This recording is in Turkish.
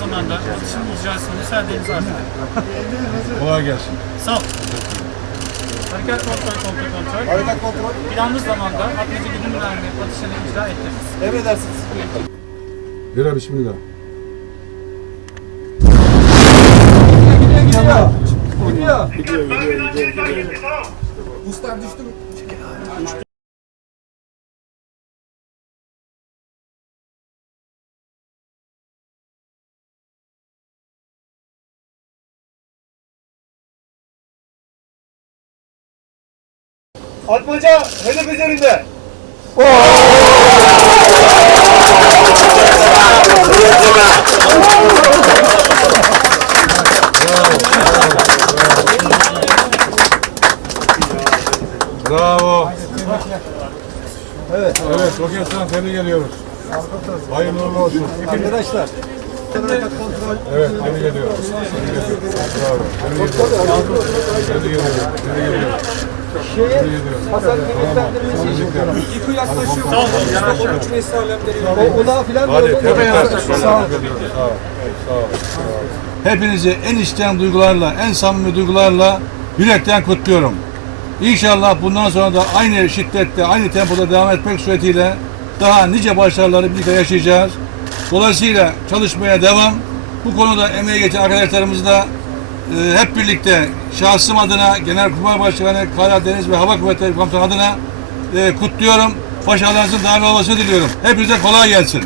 zamanda atışın icrasını müsaadenizi arz ederim. Kolay gelsin. Sağ ol. Harekat kontrol kontrol kontrol. Harekat kontrol. Planlı zamanda atmaca güdümlerini atışını icra ettiniz. Emredersiniz. Bira bismillah. Gidiyor. Gidiyor. Ustam düştü mü? Atmaca hedef üzerinde. Bravo. Evet. Evet. Roketsan tebrik ediyoruz. Hayırlı uğurlu olsun. Arkadaşlar. Evet. Tebrik ediyoruz. Tebrik ediyoruz. Bravo. Tebrik ediyoruz. Tebrik ediyoruz. Tebrik ediyoruz. Ediyoruz. Hasar kıymetlendirmesi için. İKÜ yaklaşıyor. Onun için esra alemleri. O odağı filan. Sağ olun. Sağ olun. Sağ olun. Sağ olun. Hepinizi en içten duygularla, en samimi duygularla yürekten kutluyorum. İnşallah bundan sonra da aynı şiddette, aynı tempoda devam etmek suretiyle daha nice başarıları birlikte yaşayacağız. Dolayısıyla çalışmaya devam. Bu konuda emeği geçen arkadaşlarımızı da e, hep birlikte şahsım adına Genelkurmay Başkanı Kara Deniz ve Hava Kuvvetleri Komutanı adına e, kutluyorum. Başarılarınızın daim olmasını diliyorum. Hepinize kolay gelsin.